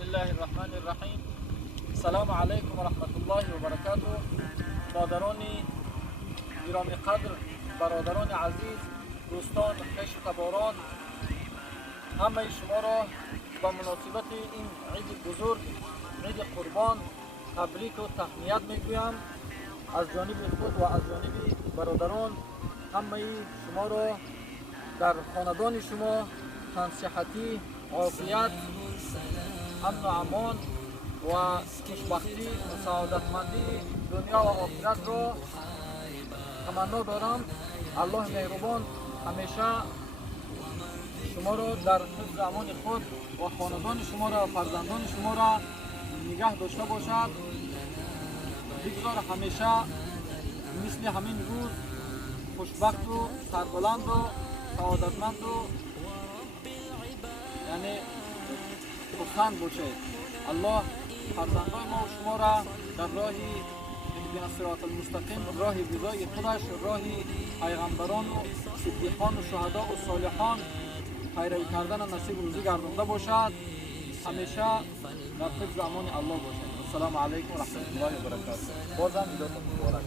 بسم الله الرحمن الرحیم. سلام علیکم و رحمت الله و برکاته. مادران گرامی قدر، برادران عزیز، دوستان خویش و تباران، همه شما را با مناسبت این عید بزرگ، عید قربان، تبریک و تهنیت میگویم از جانب خود و از جانب برادران. همه شما را در خاندان شما تن صحتی، عافیت، امن و امان و خوشبختی و سعادتمندی دنیا و آخرت را تمنا دارم. الله مهربان همیشه شما را در حفظ امان خود و خاندان شما را و فرزندان شما را نگه داشته باشد. بگذار همیشه مثل همین روز خوشبخت و سربلند و سعادتمند و یعنی خرسند باشید. الله فرزندان ما و شما را در راه اهدنا الصراط المستقیم، راه رضای خودش، راه پیغمبران و صدیقان و شهدا و صالحان پیروی کردن نصیب و روزی گردانده باشد. همیشه در حفظ امان الله باشد. السلام علیکم و رحمت الله و برکاته. بازم عیدتون مبارک.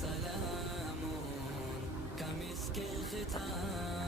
سلام كمسك الختام